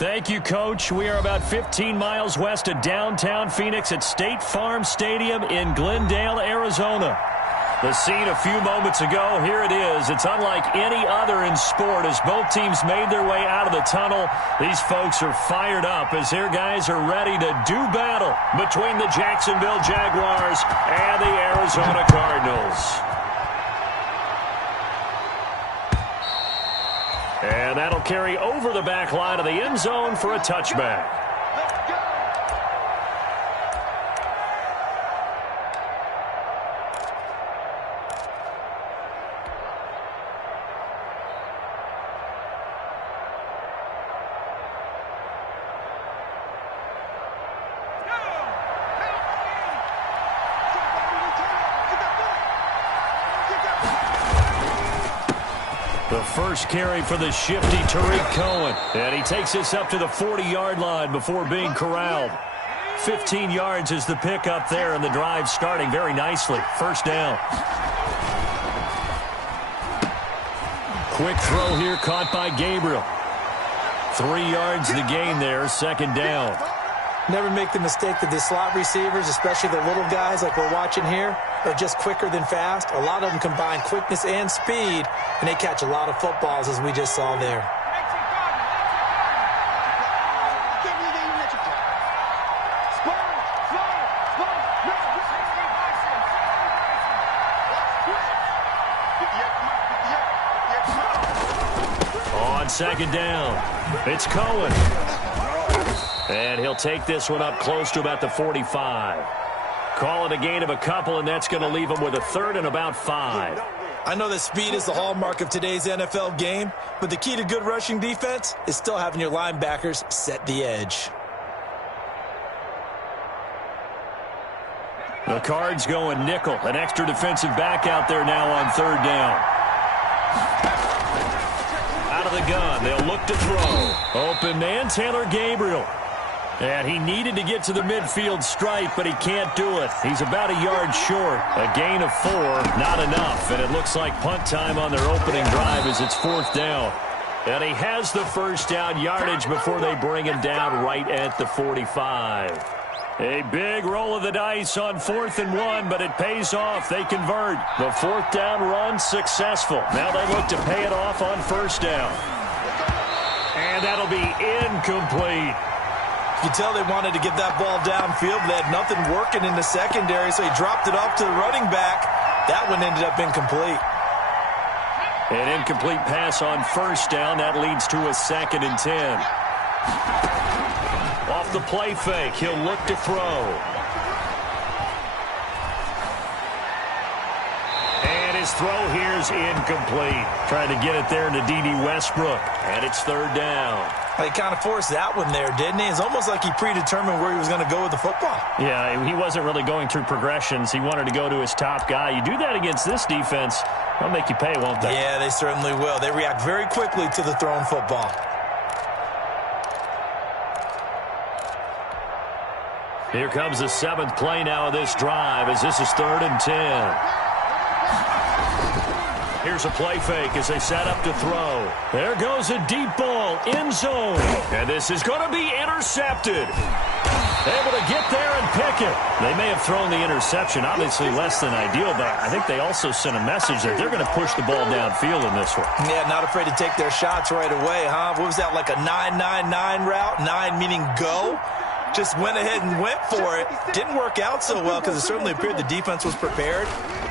Thank you, Coach. We are about 15 miles west of downtown Phoenix at State Farm Stadium in Glendale, Arizona. The scene a few moments ago, here it is. It's unlike any other in sport as both teams made their way out of the tunnel. These folks are fired up as their guys are ready to do battle between the Jacksonville Jaguars and the Arizona Cardinals. And that'll carry over the back line of the end zone for a touchback. The first carry for the shifty Tariq Cohen. And he takes this up to the 40-yard line before being corralled. 15 yards is the pickup there, and the drive starting very nicely. First down. Quick throw here caught by Gabriel. 3 yards the gain there, second down. Never make the mistake that the slot receivers, especially the little guys like we're watching here, are just quicker than fast. A lot of them combine quickness and speed, and they catch a lot of footballs, as we just saw there. On second down, it's Cohen. And he'll take this one up close to about the 45. Call it a gain of a couple, and that's going to leave him with a third and about 5. I know that speed is the hallmark of today's NFL game, but the key to good rushing defense is still having your linebackers set the edge. The Cards going nickel. An extra defensive back out there now on third down. Out of the gun, they'll look to throw. Open man, Taylor Gabriel. And he needed to get to the midfield stripe, but he can't do it. He's about a yard short. A gain of 4, not enough. And it looks like punt time on their opening drive as it's fourth down. And he has the first down yardage before they bring him down right at the 45. A big roll of the dice on 4th and 1, but it pays off. They convert. The fourth down run successful. Now they look to pay it off on first down. And that'll be incomplete. You can tell they wanted to get that ball downfield, but they had nothing working in the secondary, so he dropped it off to the running back. That one ended up incomplete. An incomplete pass on first down. That leads to a 2nd and 10. Off the play fake, he'll look to throw. And his throw here is incomplete. Trying to get it there to D.D. Westbrook. And it's third down. He kind of forced that one there, didn't he? It's almost like he predetermined where he was going to go with the football. Yeah, he wasn't really going through progressions. He wanted to go to his top guy. You do that against this defense, they'll make you pay, won't they? Yeah, they certainly will. They react very quickly to the thrown football. Here comes the 7th play now of this drive as this is 3rd and 10. Here's a play fake as they set up to throw. There goes a deep ball, end zone. And this is going to be intercepted. Able to get there and pick it. They may have thrown the interception, obviously less than ideal, but I think they also sent a message that they're going to push the ball downfield in this one. Yeah, not afraid to take their shots right away, huh? What was that, like a 9-9-9 route? 9 meaning go? Just went ahead and went for it. Didn't work out so well because it certainly appeared the defense was prepared.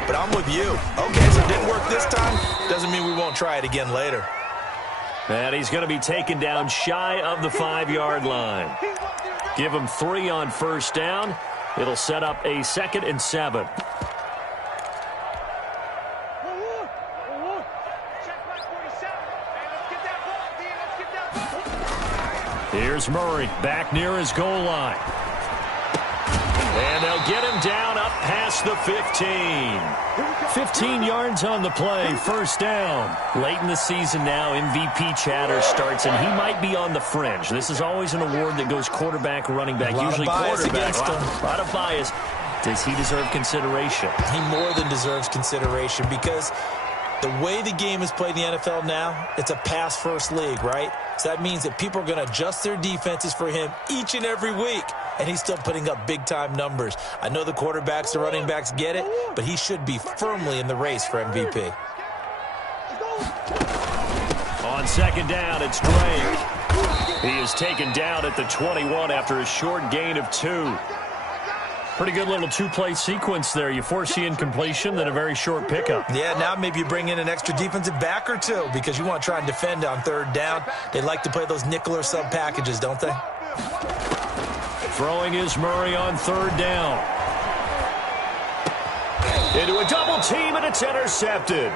But I'm with you. Okay, so it didn't work this time. Doesn't mean we won't try it again later. And he's going to be taken down shy of the 5-yard line. Give him 3 on first down. It'll set up a 2nd and 7. Here's Murray back near his goal line. And they'll get him down up past the 15. 15 yards on the play, first down. Late in the season now, MVP chatter starts, and he might be on the fringe. This is always an award that goes quarterback, running back, usually quarterback. A lot of bias. Does he deserve consideration? He more than deserves consideration because The way the game is played in the NFL now, it's a pass-first league, right? So that means that people are going to adjust their defenses for him each and every week, and he's still putting up big-time numbers. I know the quarterbacks, the running backs get it, but he should be firmly in the race for MVP. On second down, it's Drake. He is taken down at the 21 after a short gain of 2. Pretty good little two-play sequence there. You force the incompletion, then a very short pickup. Yeah, now maybe you bring in an extra defensive back or two because you want to try and defend on third down. They like to play those nickel or sub packages, don't they? Throwing is Murray on third down. Into a double team, and it's intercepted.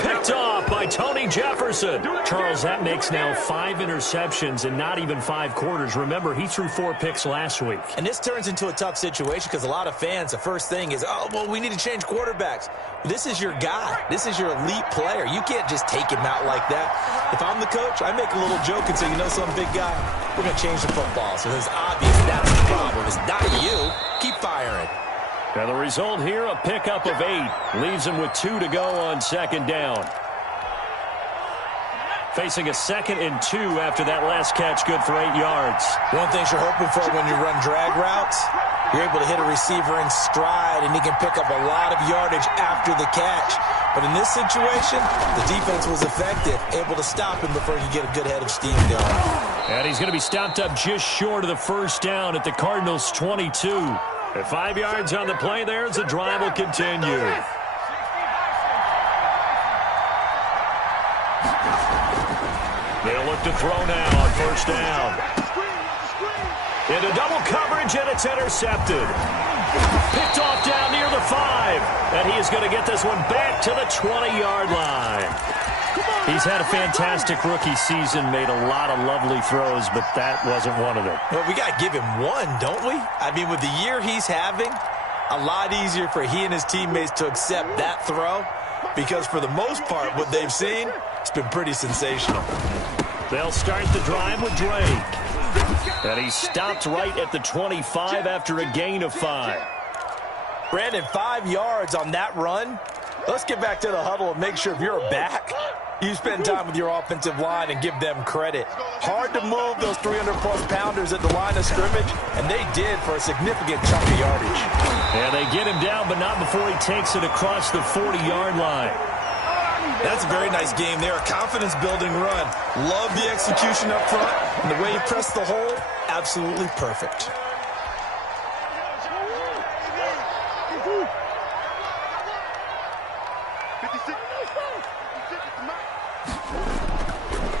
Picked off by Tony Jefferson. Charles, that makes now 5 interceptions in not even 5 quarters. Remember, he threw 4 picks last week. And this turns into a tough situation because a lot of fans, the first thing is, oh, well, we need to change quarterbacks. This is your guy. This is your elite player. You can't just take him out like that. If I'm the coach, I make a little joke and say, you know, some big guy, we're going to change the football. So it's obvious that's the problem. It's not you. Keep firing. Now the result here, a pickup of 8. Leaves him with 2 to go on second down. Facing a 2nd and 2 after that last catch, good for 8 yards. One thing you're hoping for when you run drag routes, you're able to hit a receiver in stride, and he can pick up a lot of yardage after the catch. But in this situation, the defense was effective, able to stop him before he could get a good head of steam going. And he's going to be stopped up just short of the first down at the Cardinals' 22. At 5 yards on the play there as the drive will continue. They'll look to throw now on first down. Into double coverage, and it's intercepted. Picked off down near the 5. And he is going to get this one back to the 20-yard line. He's had a fantastic rookie season, made a lot of lovely throws, but that wasn't one of them. Well, we got to give him one, don't we? I mean, with the year he's having, a lot easier for he and his teammates to accept that throw because for the most part, what they've seen, it's been pretty sensational. They'll start the drive with Drake. And he stopped right at the 25 after a gain of 5. Brandon, 5 yards on that run. Let's get back to the huddle and make sure if you're a back, you spend time with your offensive line and give them credit. Hard to move those 300-plus pounders at the line of scrimmage, and they did for a significant chunk of yardage. And they get him down, but not before he takes it across the 40-yard line. That's a very nice game there, a confidence-building run. Love the execution up front, and the way he pressed the hole, absolutely perfect.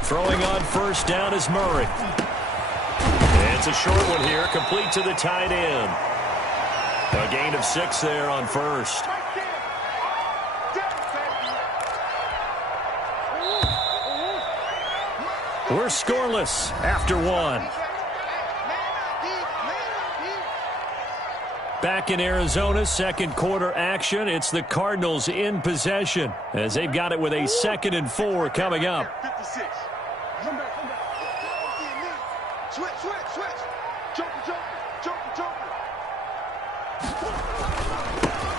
Throwing on first down is Murray. And it's a short one here, complete to the tight end. A gain of 6 there on first. We're scoreless after 1. Back in Arizona, second quarter action. It's the Cardinals in possession as they've got it with a 2nd and 4 coming up.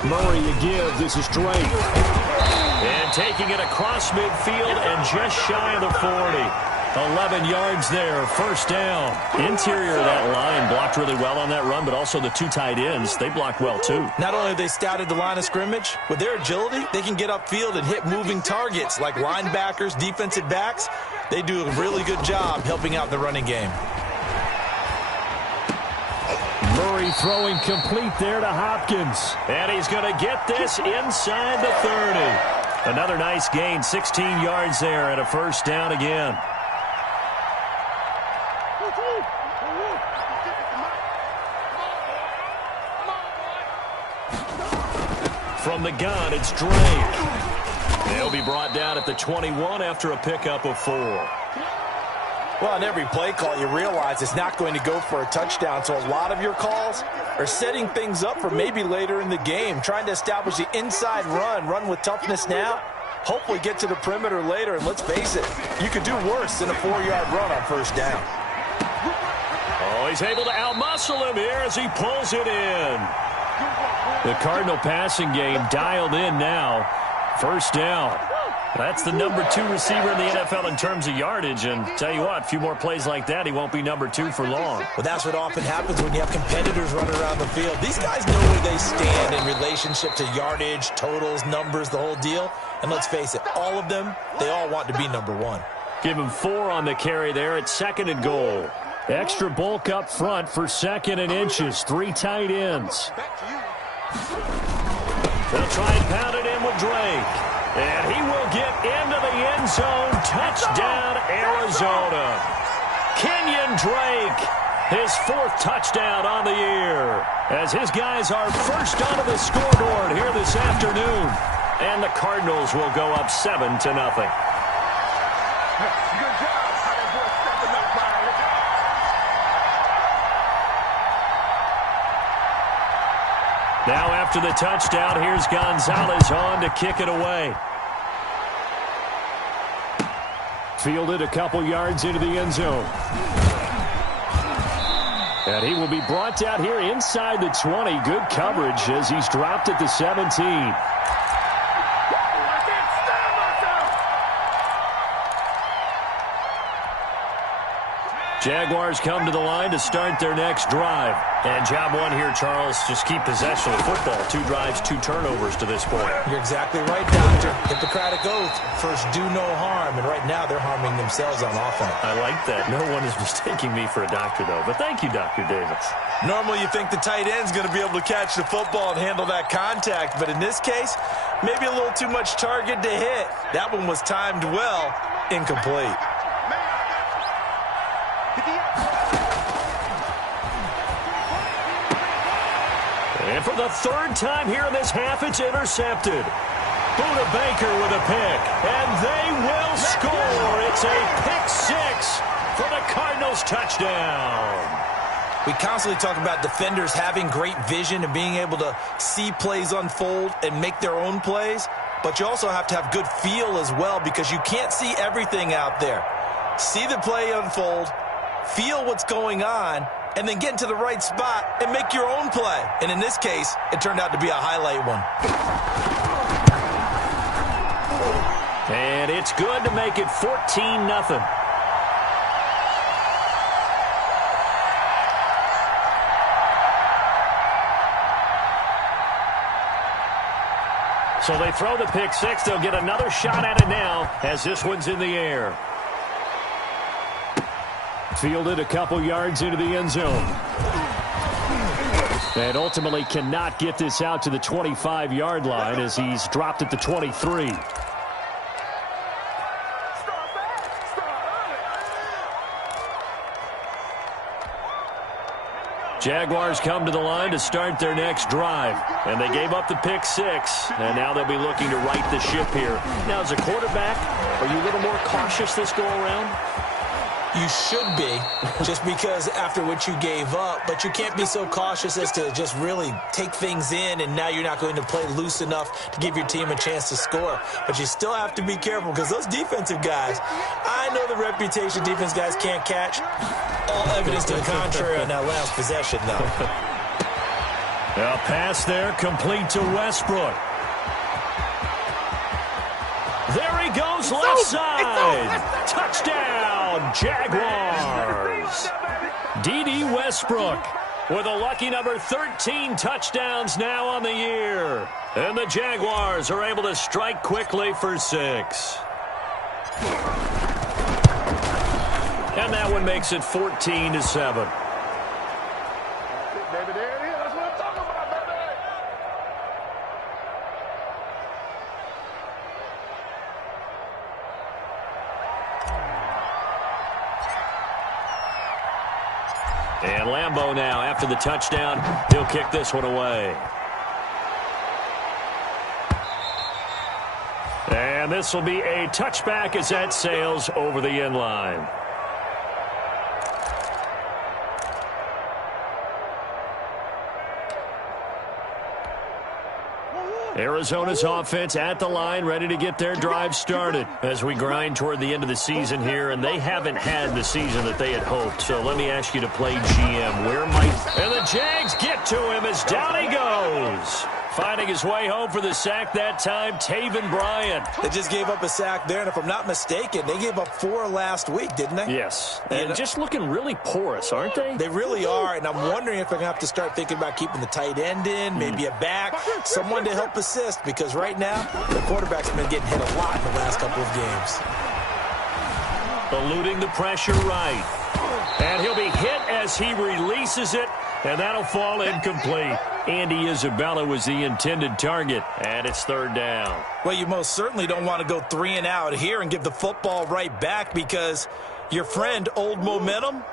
Murray a give. This is Drake. And taking it across midfield and just shy of the 40. 11 yards there, first down. Interior of that line blocked really well on that run, but also the 2 tight ends, they blocked well too. Not only have they scouted the line of scrimmage, with their agility, they can get upfield and hit moving targets like linebackers, defensive backs. They do a really good job helping out the running game. Murray throwing complete there to Hopkins. And he's going to get this inside the 30. Another nice gain, 16 yards there and a first down again. From the gun, it's Drake. He'll be brought down at the 21 after a pickup of 4. Well, on every play call, you realize it's not going to go for a touchdown, so a lot of your calls are setting things up for maybe later in the game, trying to establish the inside run with toughness now, hopefully get to the perimeter later, and let's face it, you could do worse than a 4-yard run on first down. Oh, he's able to outmuscle him here as he pulls it in. The Cardinal passing game dialed in now. First down. That's the number 2 receiver in the NFL in terms of yardage. And tell you what, a few more plays like that, he won't be number 2 for long. Well, that's what often happens when you have competitors running around the field. These guys know where they stand in relationship to yardage, totals, numbers, the whole deal. And let's face it, all of them, they all want to be number 1. Give him 4 on the carry there at 2nd and goal. Extra bulk up front for 2nd and inches. 3 tight ends. They'll try and pound it in with Drake. And he will get into the end zone. Touchdown, Arizona. Kenyon Drake, his 4th touchdown on the year, as his guys are first onto the scoreboard here this afternoon. And the Cardinals will go up 7-0. Now after the touchdown, here's Gonzalez on to kick it away. Fielded a couple yards into the end zone. And he will be brought down here inside the 20. Good coverage as he's dropped at the 17. Jaguars come to the line to start their next drive. And job 1 here, Charles, just keep possession of the football. 2 drives, 2 turnovers to this point. You're exactly right, Doctor. Hippocratic oath. First, do no harm. And right now, they're harming themselves on offense. I like that. No one is mistaking me for a doctor, though. But thank you, Dr. Davis. Normally, you think the tight end's going to be able to catch the football and handle that contact. But in this case, maybe a little too much target to hit. That one was timed well. Incomplete. And for the 3rd time here in this half, it's intercepted. Buda Baker with a pick, and they will score. It's a pick 6 for the Cardinals touchdown. We constantly talk about defenders having great vision and being able to see plays unfold and make their own plays, but you also have to have good feel as well because you can't see everything out there. See the play unfold, feel what's going on, and then get into the right spot and make your own play. And in this case, it turned out to be a highlight one. And it's good to make it 14-0. So they throw the pick 6. They'll get another shot at it now as this one's in the air. Fielded a couple yards into the end zone. And ultimately cannot get this out to the 25-yard line as he's dropped at the 23. Jaguars come to the line to start their next drive. And they gave up the pick 6. And now they'll be looking to right the ship here. Now, as a quarterback, are you a little more cautious this go-around? You should be, just because after what you gave up, but you can't be so cautious as to just really take things in, and now you're not going to play loose enough to give your team a chance to score. But you still have to be careful because those defensive guys, I know the reputation defense guys can't catch. All evidence to the contrary on that last possession, though. A pass there complete to Westbrook. There he goes, left side. Touchdown, Jaguars. D.D. Westbrook with a lucky number 13 touchdowns now on the year. And the Jaguars are able to strike quickly for 6. And that one makes it 14-7. And Lambeau now, after the touchdown, he'll kick this one away. And this will be a touchback as that sails over the end line. Arizona's offense at the line, ready to get their drive started as we grind toward the end of the season here, and they haven't had the season that they had hoped. So let me ask you to play GM. Where might... And the Jags get to him as down he goes Finding his way home for the sack that time, Taven Bryan. They just gave up a sack there, and if I'm not mistaken, they gave up 4 last week, didn't they? Yes, and just looking really porous, aren't they? They really are, and I'm wondering if they're going to have to start thinking about keeping the tight end in, maybe a back, someone to help assist, because right now, the quarterback's been getting hit a lot in the last couple of games. Eluding the pressure right. And he'll be hit as he releases it, and that'll fall incomplete. Andy Isabella was the intended target, and it's 3rd down. Well, you most certainly don't want to go 3 and out here and give the football right back, because your friend, Old Momentum,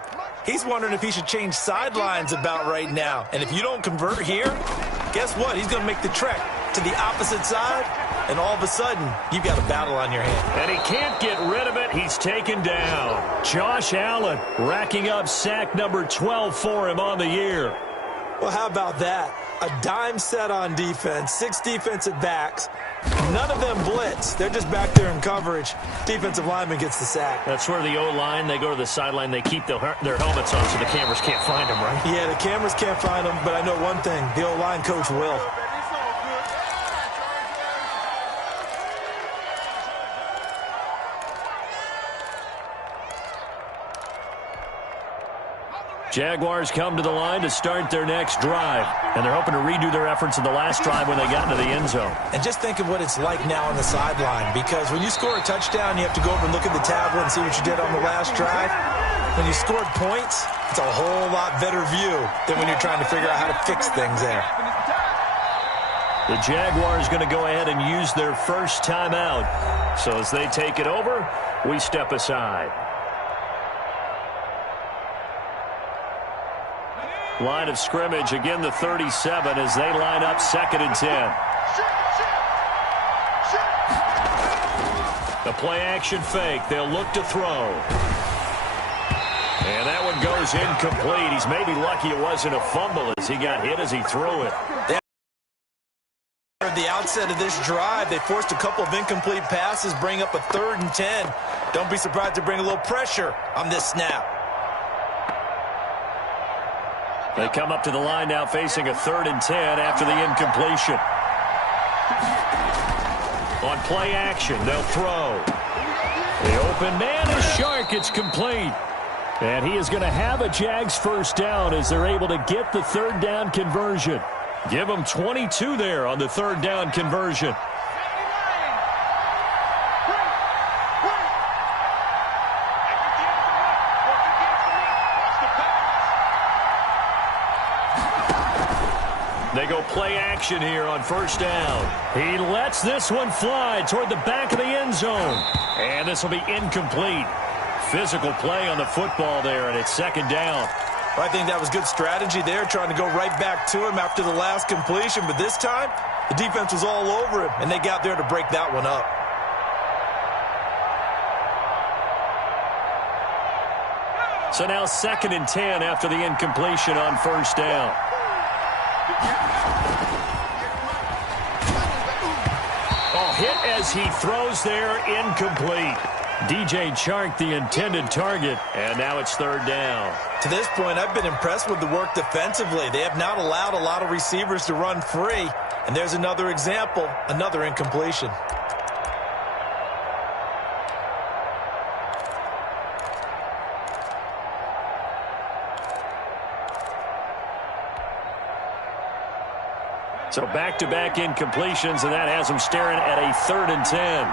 he's wondering if he should change sidelines about right now. And if you don't convert here, guess what? He's going to make the trek to the opposite side, and all of a sudden, you've got a battle on your hands. And he can't get rid of it. He's taken down. Josh Allen racking up sack number 12 for him on the year. Well, how about that? A dime set on defense, 6 defensive backs. None of them blitz. They're just back there in coverage. Defensive lineman gets the sack. That's where the O-line, they go to the sideline, they keep their helmets on so the cameras can't find them, right? Yeah, the cameras can't find them, but I know one thing. The O-line coach will. Jaguars come to the line to start their next drive, and they're hoping to redo their efforts in the last drive when they got into the end zone. And just think of what it's like now on the sideline, because when you score a touchdown, you have to go over and look at the tablet and see what you did on the last drive. When you scored points, it's a whole lot better view than when you're trying to figure out how to fix things there. The Jaguars going to go ahead and use their first timeout. So as they take it over, we step aside. Line of scrimmage, again the 37 as they line up 2nd and 10. The play action fake. They'll look to throw. And that one goes incomplete. He's maybe lucky it wasn't a fumble as he got hit as he threw it. At the outset of this drive, they forced a couple of incomplete passes, bring up a 3rd and 10. Don't be surprised to bring a little pressure on this snap. They come up to the line now facing a 3rd and 10 after the incompletion. On play action, they'll throw. The open man is Shark. It's complete. And he is going to have a Jags first down as they're able to get the 3rd down conversion. Give them 22 there on the 3rd down conversion. They go play action here on 1st down. He lets this one fly toward the back of the end zone. And this will be incomplete. Physical play on the football there, and it's 2nd down. I think that was good strategy there, trying to go right back to him after the last completion. But this time, the defense was all over him, and they got there to break that one up. So now 2nd and 10 after the incompletion on 1st down. Oh, hit as he throws there, incomplete. DJ Chark, the intended target, and now it's 3rd down. To this point, I've been impressed with the work defensively. They have not allowed a lot of receivers to run free. And there's another example, another incompletion. So back-to-back incompletions, and that has him staring at a 3rd and 10.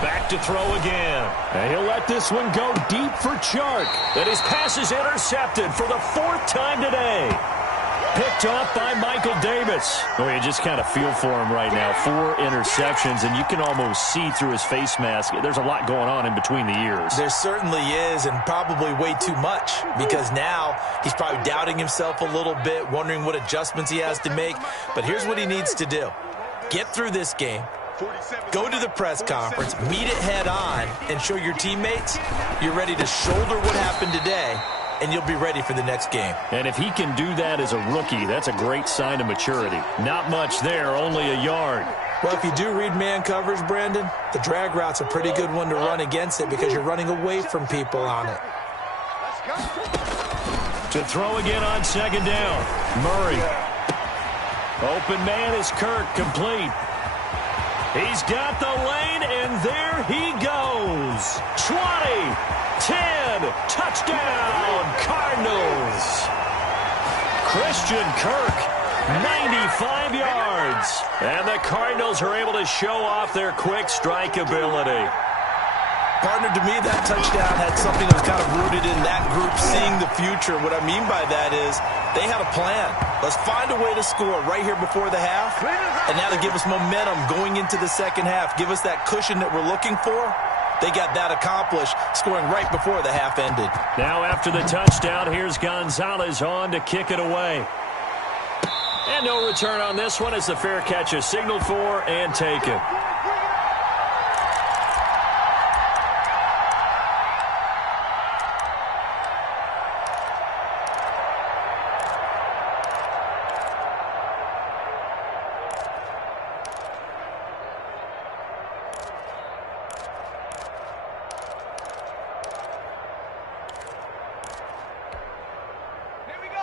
Back to throw again. And he'll let this one go deep for Chark. And his pass is intercepted for the 4th time today. Picked off by Michael Davis. Oh, you just kind of feel for him right now. 4 interceptions, and you can almost see through his face mask. There's a lot going on in between the ears. There certainly is, and probably way too much, because now he's probably doubting himself a little bit, wondering what adjustments he has to make. But here's what he needs to do. Get through this game. Go to the press conference, meet it head on, and show your teammates you're ready to shoulder what happened today, and you'll be ready for the next game. And if he can do that as a rookie, that's a great sign of maturity. Not much there, only a yard. Well, if you do read man coverage, Brandon, the drag route's a pretty good one to run against it because you're running away from people on it. To throw again on second down. Murray. Open man is Kirk, complete. He's got the lane, and there he goes. 20, 10, touchdown, Cardinals. Christian Kirk, 95 yards. And the Cardinals are able to show off their quick strike ability. Partner, to me, that touchdown had something that was kind of rooted in that group seeing the future. What I mean by that is they had a plan. Let's find a way to score right here before the half, and now to give us momentum going into the second half, give us that cushion that we're looking for. They got that accomplished, scoring right before the half ended. Now after the touchdown, here's Gonzalez on to kick it away. And no return on this one as the fair catch is signaled for and taken.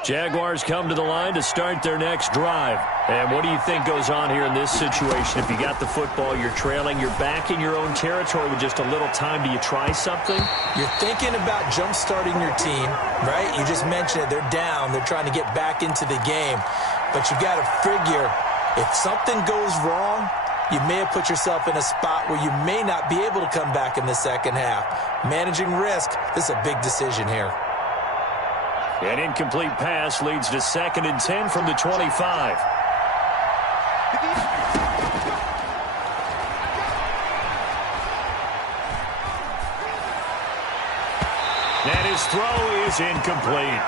Jaguars come to the line to start their next drive. And what do you think goes on here in this situation? If you got the football, you're trailing, you're back in your own territory with just a little time. Do you try something? You're thinking about jump-starting your team, right? You just mentioned it. They're down. They're trying to get back into the game. But you've got to figure if something goes wrong, you may have put yourself in a spot where you may not be able to come back in the second half. Managing risk, this is a big decision here. An incomplete pass leads to 2nd and 10 from the 25. And his throw is incomplete.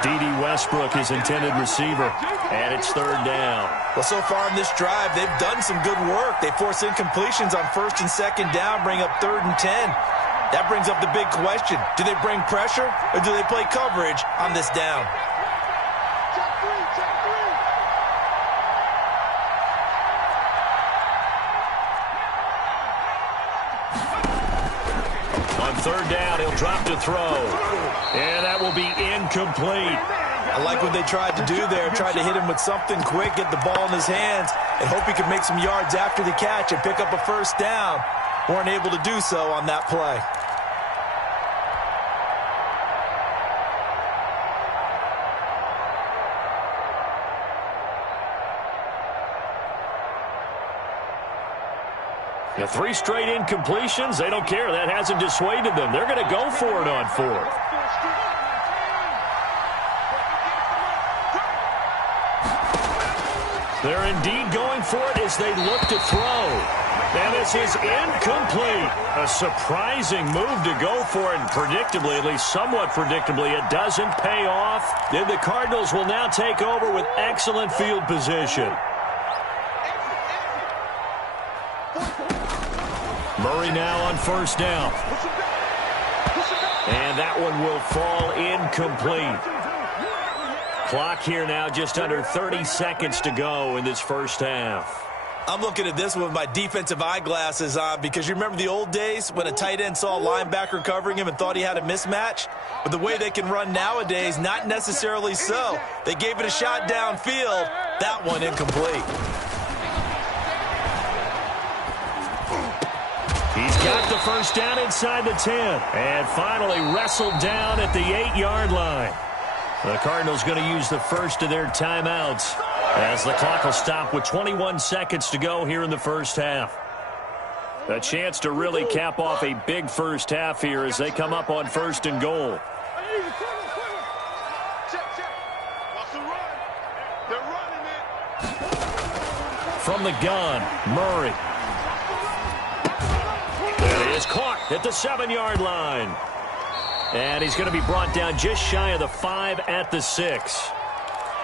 D.D. Westbrook is intended receiver, and it's 3rd down. Well, so far in this drive, they've done some good work. They force incompletions on 1st and 2nd down, bring up 3rd and 10. That brings up the big question. Do they bring pressure or do they play coverage on this down? On 3rd down, he'll drop to throw. And that will be incomplete. I like what they tried to do there. Tried to hit him with something quick, get the ball in his hands, and hope he could make some yards after the catch and pick up a 1st down. Weren't able to do so on that play. The 3 straight incompletions, they don't care. That hasn't dissuaded them. They're going to go for it on 4th. They're indeed going for it as they look to throw. And this is incomplete. A surprising move to go for it, and predictably, at least somewhat predictably, it doesn't pay off. Then the Cardinals will now take over with excellent field position. Murray now on 1st down. And that one will fall incomplete. Clock here now, just under 30 seconds to go in this first half. I'm looking at this with my defensive eyeglasses on because you remember the old days when a tight end saw a linebacker covering him and thought he had a mismatch? But the way they can run nowadays, not necessarily so. They gave it a shot downfield. That one incomplete. He's got the 1st down inside the 10. And finally wrestled down at the 8-yard line. The Cardinals going to use the first of their timeouts as the clock will stop with 21 seconds to go here in the first half. A chance to really cap off a big first half here as they come up on 1st and goal. From the gun, Murray. That is caught at the 7-yard line. And he's going to be brought down just shy of the 5 at the 6.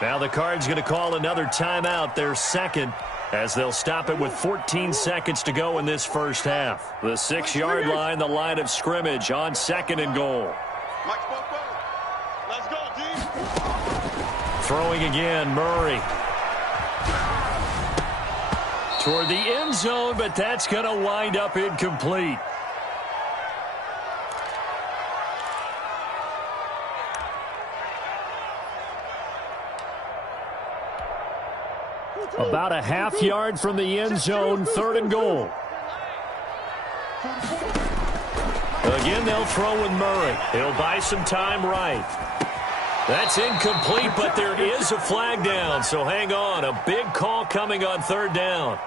Now the Cards going to call another timeout, their 2nd, as they'll stop it with 14 seconds to go in this first half. The 6-yard line, the line of scrimmage on 2nd and goal. Let's go, D. Throwing again, Murray. Toward the end zone, but that's going to wind up incomplete. About a half yard from the end zone, 3rd and goal. Again, they'll throw with Murray. He'll buy some time right. That's incomplete, but there is a flag down, so hang on. A big call coming on 3rd down.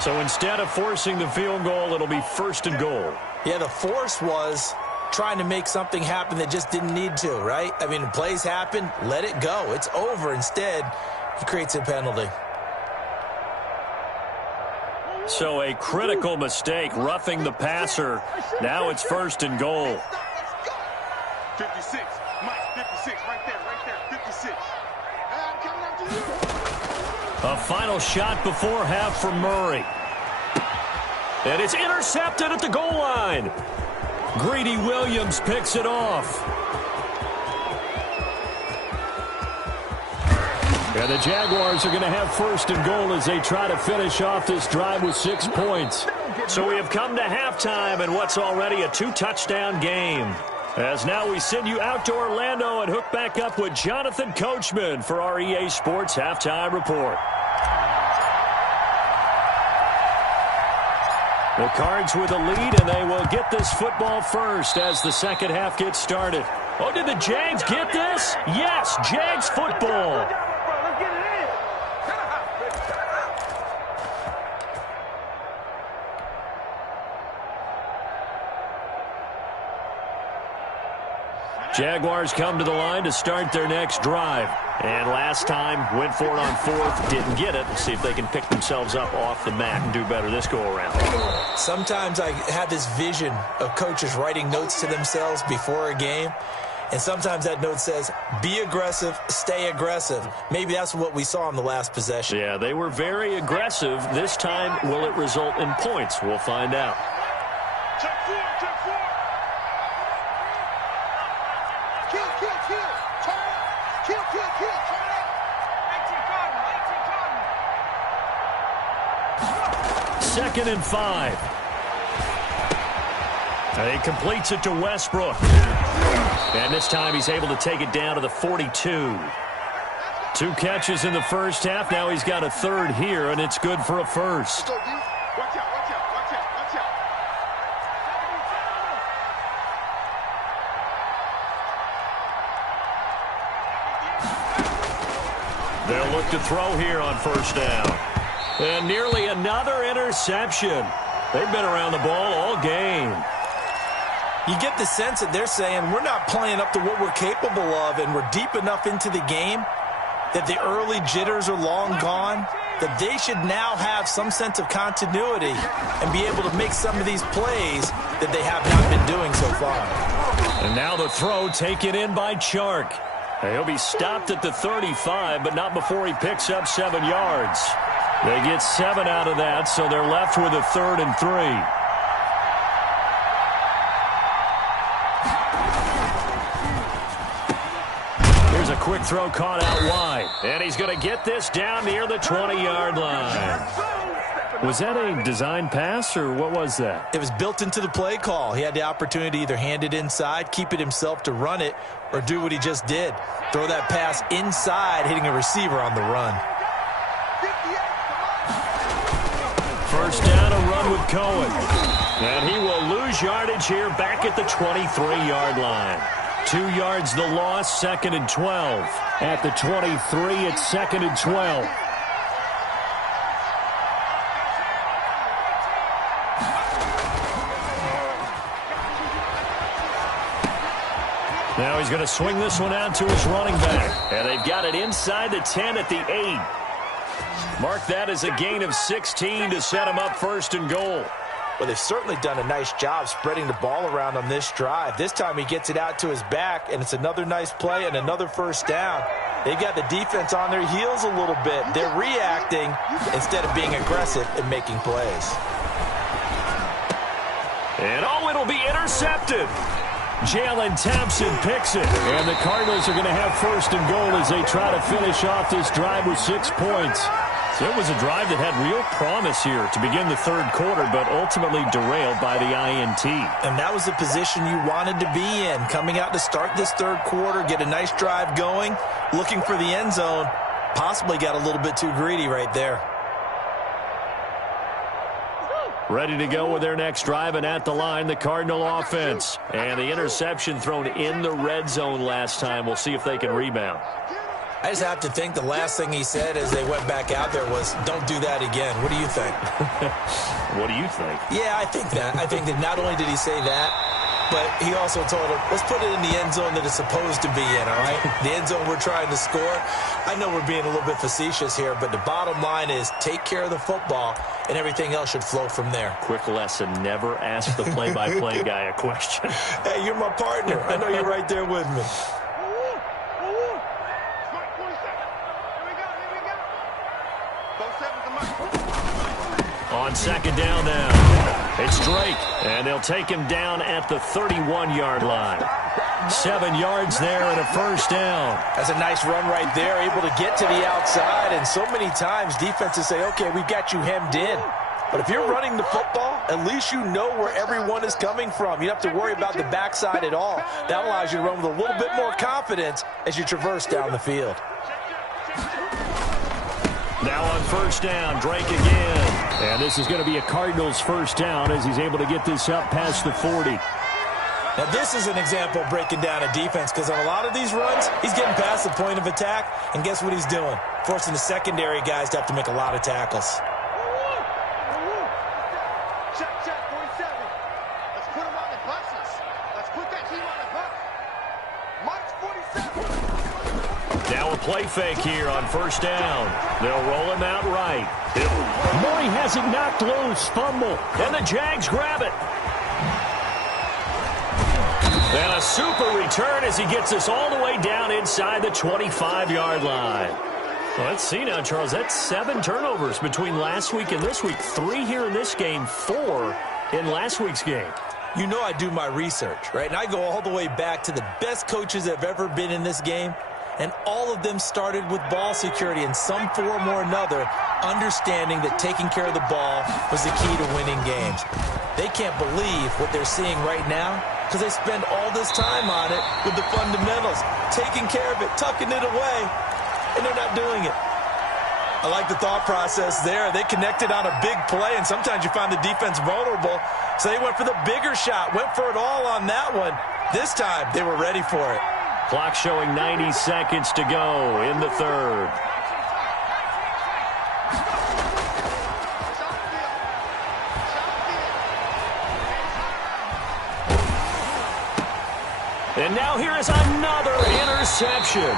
So instead of forcing the field goal, it'll be 1st and goal. Yeah, the force was trying to make something happen that just didn't need to, right? I mean, plays happen, let it go. It's over. Instead, he creates a penalty. So a critical mistake, roughing the passer. Now it's 1st and goal. 56, Mike, 56, right there, 56. A final shot before half from Murray. And it's intercepted at the goal line. Greedy Williams picks it off. And the Jaguars are going to have 1st and goal as they try to finish off this drive with 6 points. So we have come to halftime in what's already a 2-touchdown game. As now we send you out to Orlando and hook back up with Jonathan Coachman for our EA Sports Halftime Report. The Cards with a lead, and they will get this football first as the second half gets started. Oh, did the Jags get this? Yes, Jags football. Jaguars come to the line to start their next drive. And last time, went for it on 4th, didn't get it. See if they can pick themselves up off the mat and do better this go-around. Sometimes I have this vision of coaches writing notes to themselves before a game. And sometimes that note says, be aggressive, stay aggressive. Maybe that's what we saw in the last possession. Yeah, they were very aggressive. This time, will it result in points? We'll find out. Check 4, check 4. Kill, turn up. Kill, turn up. 2nd and 5. And he completes it to Westbrook. And this time he's able to take it down to the 42. 2 catches in the first half. Now he's got a 3rd here, and it's good for a 1st. Watch out. They'll look to throw here on 1st down. And nearly another interception. They've been around the ball all game. You get the sense that they're saying we're not playing up to what we're capable of, and we're deep enough into the game that the early jitters are long gone, that they should now have some sense of continuity and be able to make some of these plays that they have not been doing so far. And now the throw taken in by Chark. He'll be stopped at the 35, but not before he picks up 7 yards. They get 7 out of that, so they're left with a 3rd and 3. Here's a quick throw caught out wide. And he's going to get this down near the 20-yard line. Was that a design pass, or what was that? It was built into the play call. He had the opportunity to either hand it inside, keep it himself to run it, or do what he just did. Throw that pass inside, hitting a receiver on the run. 1st down, a run with Cohen. And he will lose yardage here back at the 23-yard line. 2 yards the loss, 2nd and 12. At the 23, it's 2nd and 12. Now he's going to swing this one out to his running back. And they've got it inside the 10 at the 8. Mark that as a gain of 16 to set him up 1st and goal. Well, they've certainly done a nice job spreading the ball around on this drive. This time he gets it out to his back, and it's another nice play and another 1st down. They've got the defense on their heels a little bit. They're reacting instead of being aggressive and making plays. And it'll be intercepted. Jalen Thompson picks it. And the Cardinals are going to have 1st and goal as they try to finish off this drive with 6 points. So it was a drive that had real promise here to begin the 3rd quarter, but ultimately derailed by the INT. And that was the position you wanted to be in, coming out to start this 3rd quarter, get a nice drive going, looking for the end zone, Possibly got a little bit too greedy right there. Ready to go with their next drive, and at the line, the Cardinal offense. And the interception thrown in the red zone last time. We'll see if they can rebound. I just have to think the last thing he said as they went back out there was, don't do that again. What do you think? What do you think? Yeah, I think that. I think that not only did he say that, but he also told him, let's put it in the end zone that it's supposed to be in, all right? The end zone we're trying to score. I know we're being a little bit facetious here, but the bottom line is take care of the football, and everything else should flow from there. Quick lesson, never ask the play-by-play guy a question. Hey, you're my partner. I know you're right there with me. On second down now, it's Drake, and they'll take him down at the 31-yard line. 7 yards there and a first down. That's a nice run right there, able to get to the outside, and so many times defenses say, okay, we've got you hemmed in. But if you're running the football, at least you know where everyone is coming from. You don't have to worry about the backside at all. That allows you to run with a little bit more confidence as you traverse down the field. Now on first down, Drake again. And this is going to be a Cardinals first down as he's able to get this up past the 40. Now this is an example of breaking down a defense, because on a lot of these runs, he's getting past the point of attack, and guess what he's doing? Forcing the secondary guys to have to make a lot of tackles. Check, 47. Let's put him on the buses. Let's put that team on the bus. March 47. Now a play fake here on first down. They'll roll him out right. Murray has it knocked loose. Fumble. And the Jags grab it. And a super return as he gets us all the way down inside the 25-yard line. Well, let's see now, Charles. That's 7 turnovers between last week and this week. 3 here in this game, 4 in last week's game. You know I do my research, right? And I go all the way back to the best coaches that have ever been in this game. And all of them started with ball security in some form or another, understanding that taking care of the ball was the key to winning games. They can't believe what they're seeing right now because they spend all this time on it with the fundamentals, taking care of it, tucking it away, and they're not doing it. I like the thought process there. They connected on a big play, and sometimes you find the defense vulnerable, so they went for the bigger shot, went for it all on that one. This time, they were ready for it. Clock showing 90 seconds to go in the third. And now here is another interception.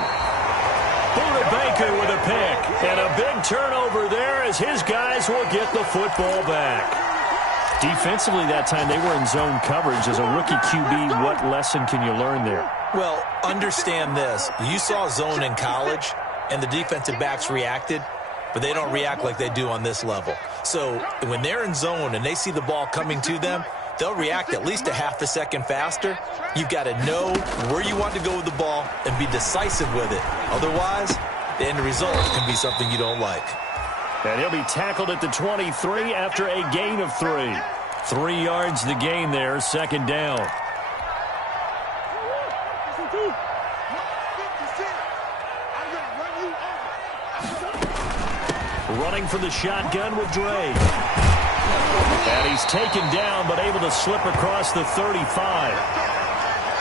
Buda Baker with a pick. And a big turnover there as his guys will get the football back. Defensively that time they were in zone coverage. As a rookie QB, what lesson can you learn there? Well, understand this. You saw zone in college, and the defensive backs reacted, but they don't react like they do on this level. So when they're in zone and they see the ball coming to them, they'll react at least a half a second faster. You've got to know where you want to go with the ball and be decisive with it. Otherwise, the end result can be something you don't like. And he'll be tackled at the 23 after a gain of 3. 3 yards the gain there, second down. Running for the shotgun with Drake. And he's taken down, but able to slip across the 35.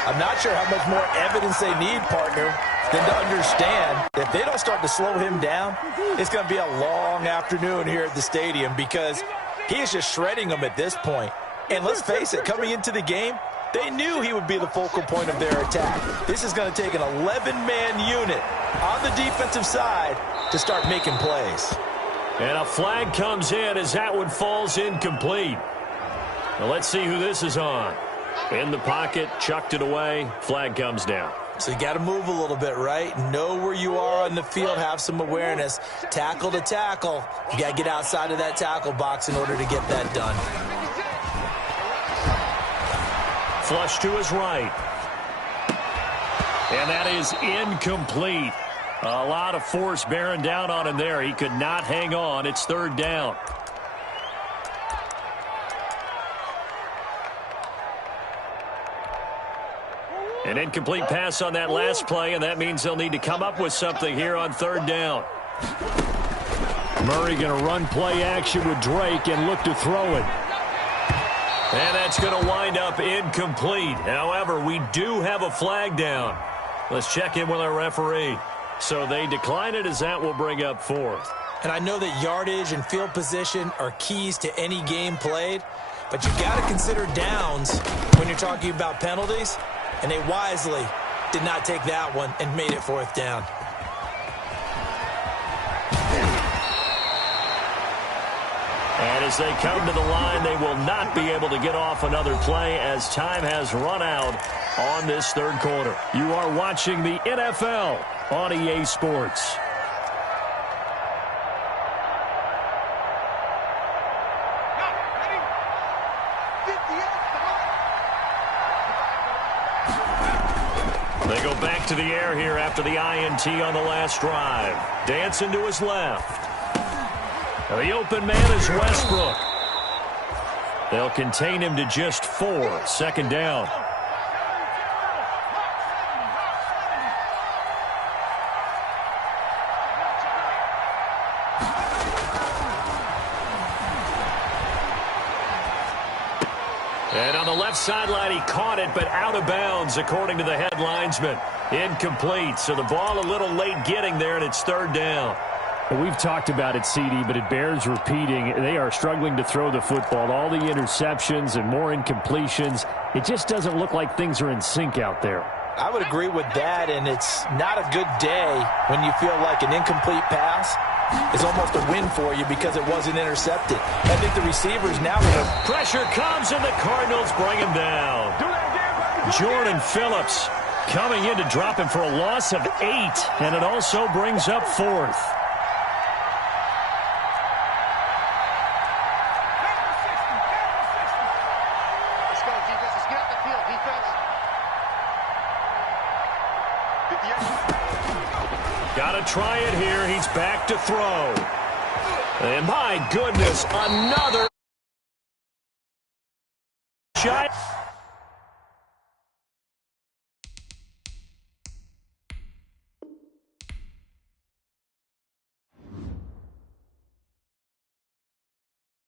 I'm not sure how much more evidence they need, partner, than to understand that if they don't start to slow him down, it's going to be a long afternoon here at the stadium because he is just shredding them at this point. And let's face it, coming into the game, they knew he would be the focal point of their attack. This is going to take an 11-man unit on the defensive side to start making plays. And a flag comes in as that one falls incomplete. Now let's see who this is on. In the pocket, chucked it away, flag comes down. So you got to move a little bit, right? Know where you are on the field, have some awareness. Tackle to tackle. You got to get outside of that tackle box in order to get that done. Flush to his right. And that is incomplete. A lot of force bearing down on him there. He could not hang on. It's third down. An incomplete pass on that last play, and that means they'll need to come up with something here on third down. Murray going to run play action with Drake and look to throw it. And that's going to wind up incomplete. However, we do have a flag down. Let's check in with our referee. So they decline it, as that will bring up fourth. And I know that yardage and field position are keys to any game played, but you got to consider downs when you're talking about penalties, and they wisely did not take that one and made it fourth down. And as they come to the line, they will not be able to get off another play as time has run out on this third quarter. You are watching the NFL on EA Sports. They go back to the air here after the INT on the last drive. Dancing to his left. The open man is Westbrook. They'll contain him to just 4. Second down. And on the left sideline, he caught it, but out of bounds, according to the head linesman. Incomplete, so the ball a little late getting there, and it's third down. Well, we've talked about it, CD, but it bears repeating. They are struggling to throw the football. All the interceptions and more incompletions. It just doesn't look like things are in sync out there. I would agree with that, and it's not a good day when you feel like an incomplete pass is almost a win for you because it wasn't intercepted. I think the receivers now going to... Pressure comes, and the Cardinals bring him down. Jordan Phillips coming in to drop him for a loss of 8, and it also brings up fourth. Got to try it here. He's back to throw. And my goodness, another shot.